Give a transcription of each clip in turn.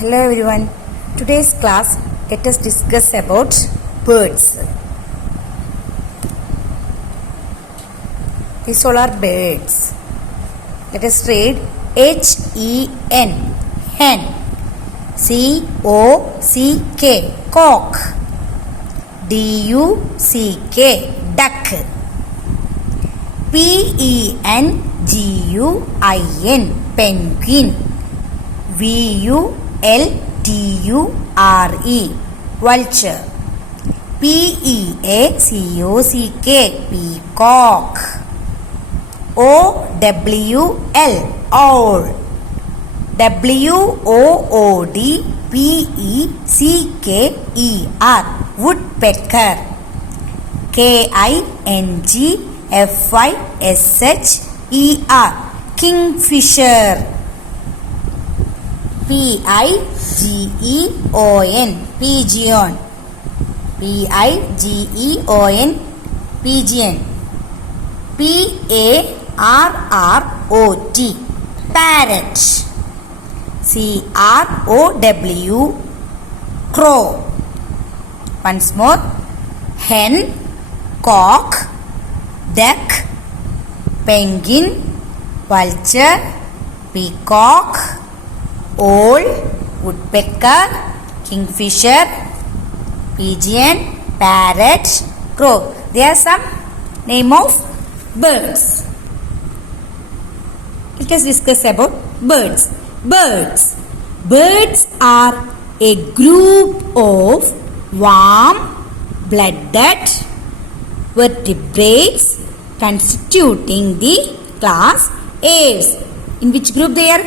Hello everyone. Today's class, let us discuss about birds. These all are birds. Let us read H-E-N, hen. C-O-C-K, cock. D-U-C-K, duck. P-E-N-G-U-I-N, penguin. V-U-L-T-U-R-E, vulture. P-E-A-C-O-C-K, peacock. O-W-L, owl. W-O-O-D-P-E-C-K-E-R, woodpecker. K-I-N-G-F-I-S-H-E-R, kingfisher. P-I-G-E-O-N, pigeon. P-I-G-E-O-N, pigeon. P-A-R-R-O-T, parrot. C-R-O-W, crow. Once more, hen, cock, duck, penguin, vulture, peacock, owl, woodpecker, kingfisher, pigeon, parrot, crow. There are some name of birds. Let us discuss about birds. Birds are a group of warm-blooded vertebrates constituting the class aves. In which group they are?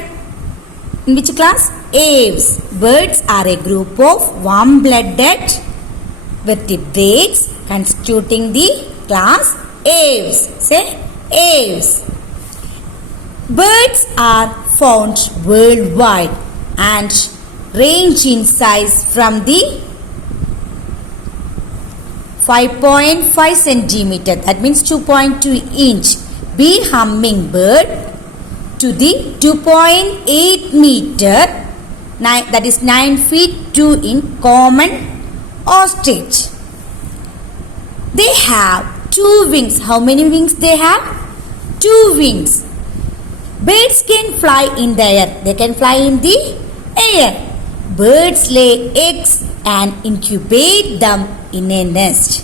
In which class? Aves. Birds are a group of warm-blooded vertebrates constituting the class aves. Say aves. Birds are found worldwide and range in size from the 5.5 centimeter, that means 2.2 inch, bee hummingbird, to the 2.8 meter, that is 9 feet 2 in common ostrich. They have 2 wings. How many wings they have? 2 wings. Birds can fly in the air. They can fly in the air. Birds lay eggs and incubate them in a nest.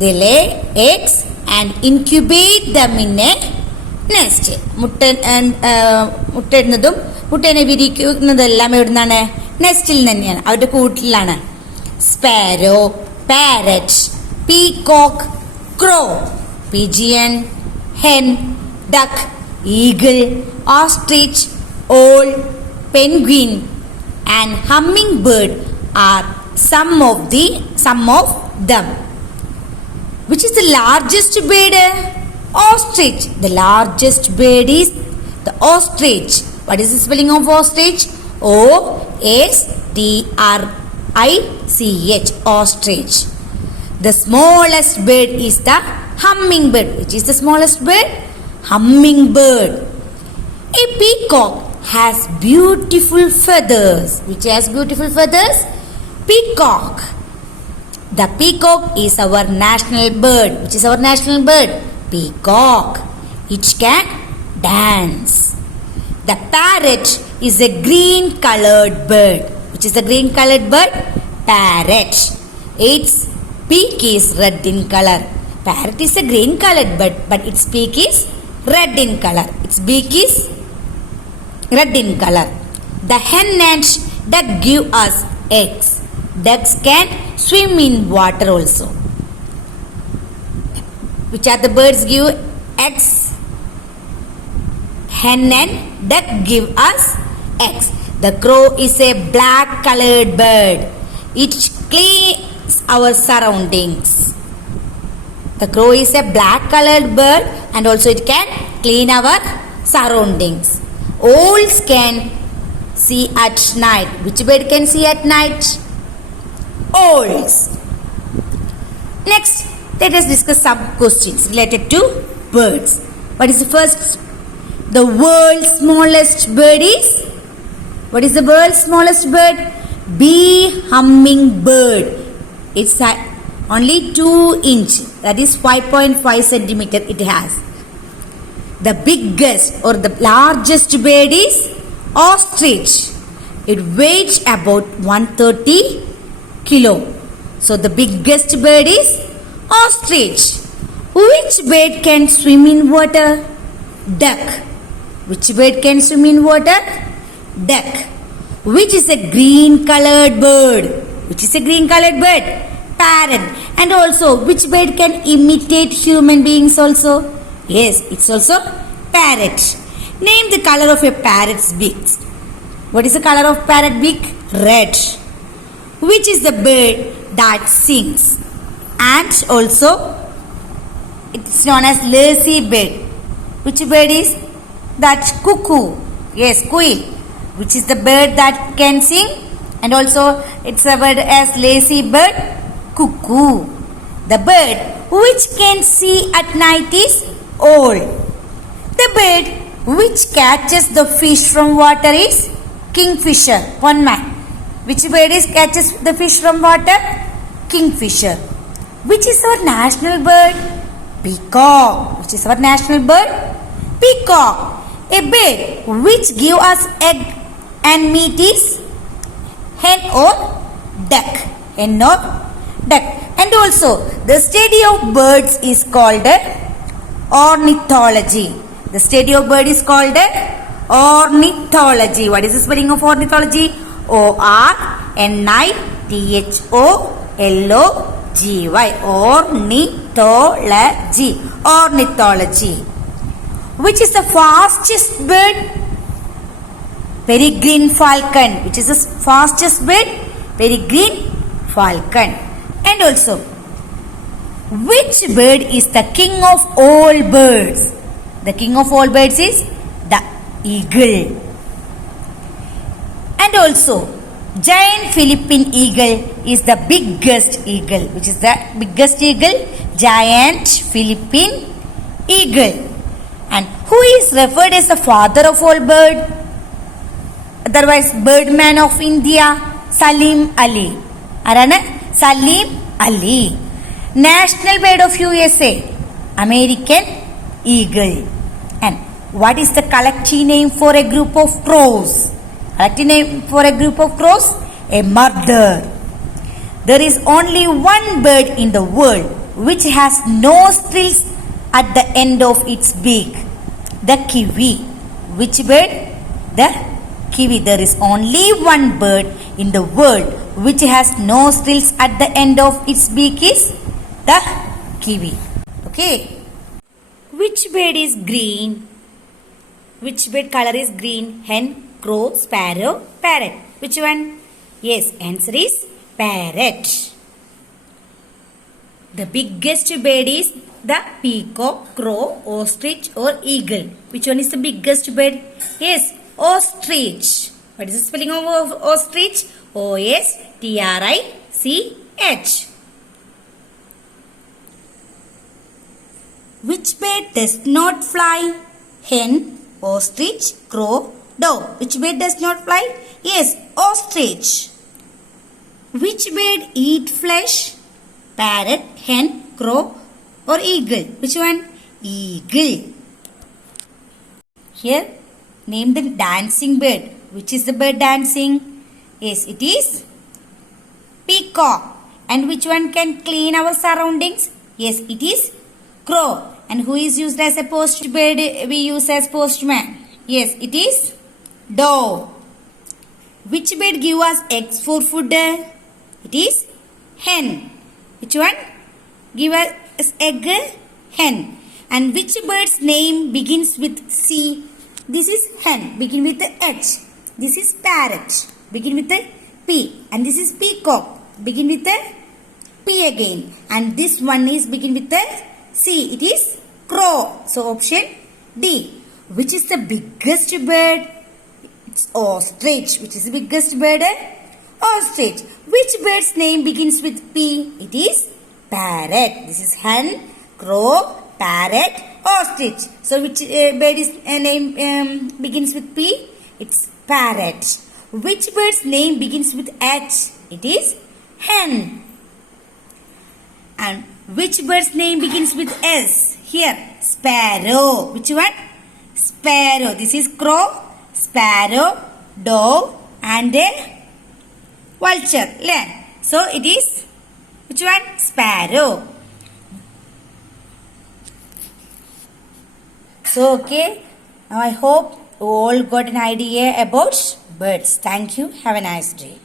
They lay eggs and incubate them in a nest മുട്ടയിടുന്നതും മുട്ടേനെ വിരിക്കുന്നതെല്ലാം എവിടുന്നാണ്? നെസ്റ്റിൽ തന്നെയാണ്, അവരുടെ കൂട്ടിലാണ്. Sparrow, parrot, peacock, crow, pigeon, hen, duck, eagle, ostrich, owl, penguin and hummingbird are some of them. Which is the largest bird? Ostrich. The largest bird is the ostrich. What is the spelling of ostrich? O-S-T-R-I-C-H, ostrich. The smallest bird is the hummingbird. Which is the smallest bird? Hummingbird. A peacock has beautiful feathers. Which has beautiful feathers? Peacock. The peacock is our national bird. Which is our national bird? Peacock. It can dance. The parrot is a green colored bird. Which is the green colored bird? Parrot. Its beak is red in color. Parrot is a green colored bird, but its beak is red in color. Its beak is red in color. The hen and duck give us eggs. Ducks can swim in water also. Which are the birds give eggs? Hen and duck give us eggs. The crow is a black colored bird. It cleans our surroundings. The crow is a black colored bird and also it can clean our surroundings. Owls can see at night. Which bird can see at night? Owls. Next, let us discuss some questions related to birds. What is the first? The world's smallest bird is What is the world's smallest bird? Bee hummingbird. It's only 2 inch. That is 5.5 centimeter it has. The biggest or the largest bird is ostrich. It weighs about 130 kilo. So the biggest bird is ostrich. Which bird can swim in water? Duck. Which bird can swim in water? Duck. Which is a green colored bird? Which is a green colored bird? Parrot. And also, which bird can imitate human beings also? Yes, it's also parrot. Name the color of a parrot's beak. What is the color of parrot beak? Red. Which is the bird that sings? And also, it's known as lazy bird. Which bird is that? Cuckoo. Yes, quail. Which is the bird that can sing? And also, it's a bird as lazy bird. Cuckoo. The bird which can see at night is owl. The bird which catches the fish from water is kingfisher. One man. Which bird catches the fish from water? Kingfisher. Which is our national bird? Peacock. Which is our national bird? Peacock. A bird which give us egg and meat is hen or duck. Hen or duck. And also the study of birds is called ornithology. The study of bird is called ornithology. What is the spelling of ornithology? O-R-N-I-T-H-O-L-O-G-Y. Ornithology. Ornithology. Which is the fastest bird? Peregrine falcon. Which is the fastest bird? Peregrine falcon. And also, which bird is the king of all birds? The king of all birds is the eagle. And also, giant Philippine eagle is the biggest eagle. Which is the biggest eagle? Giant Philippine eagle. And who is referred as the father of all birds? Otherwise, birdman of India, Salim Ali. Arana? Salim Ali. National bird of USA, American eagle. And what is the collective name for a group of crows? Collective name for a group of crows? A murder. There is only one bird in the world which has nostrils at the end of its beak. The kiwi. Which bird? The kiwi. There is only one bird in the world which has nostrils at the end of its beak is the kiwi. Okay. Which bird is green? Which bird color is green? Hen, crow, sparrow, parrot. Which one? Yes, answer is parrot. The biggest bird is the peacock, crow, ostrich or eagle. Which one is the biggest bird? Yes, ostrich. What is the spelling of ostrich? O-S-T-R-I-C-H. Which bird does not fly? Hen, ostrich, crow, dove. Which bird does not fly? Yes, ostrich. Which bird eat flesh? Parrot, hen, crow or eagle? Which one? Eagle. Here, name the dancing bird. Which is the bird dancing? Yes, it is peacock. And which one can clean our surroundings? Yes, it is crow. And who is used as a post bird? We use as postman. Yes, it is dove. Which bird give us eggs for food? It is hen. Which one? Give us egg? Hen. And which bird's name begins with C? This is hen. Begin with the H. This is parrot. Begin with the P. And this is peacock. Begin with the P again. And this one is begin with the C. It is crow. So option D. Which is the biggest bird? It's ostrich. Which is the biggest bird? Ostrich. Which bird's name begins with P? It is parrot. This is hen, crow, parrot, ostrich. So which bird is name begins with P? It's parrot. Which bird's name begins with H? It is hen. And which bird's name begins with S? Here, sparrow. Which one? Sparrow. This is crow, sparrow, dove and a vulture. So it is which one? Sparrow. So okay, now I hope you all got an idea about birds. Thank you. Have a nice day.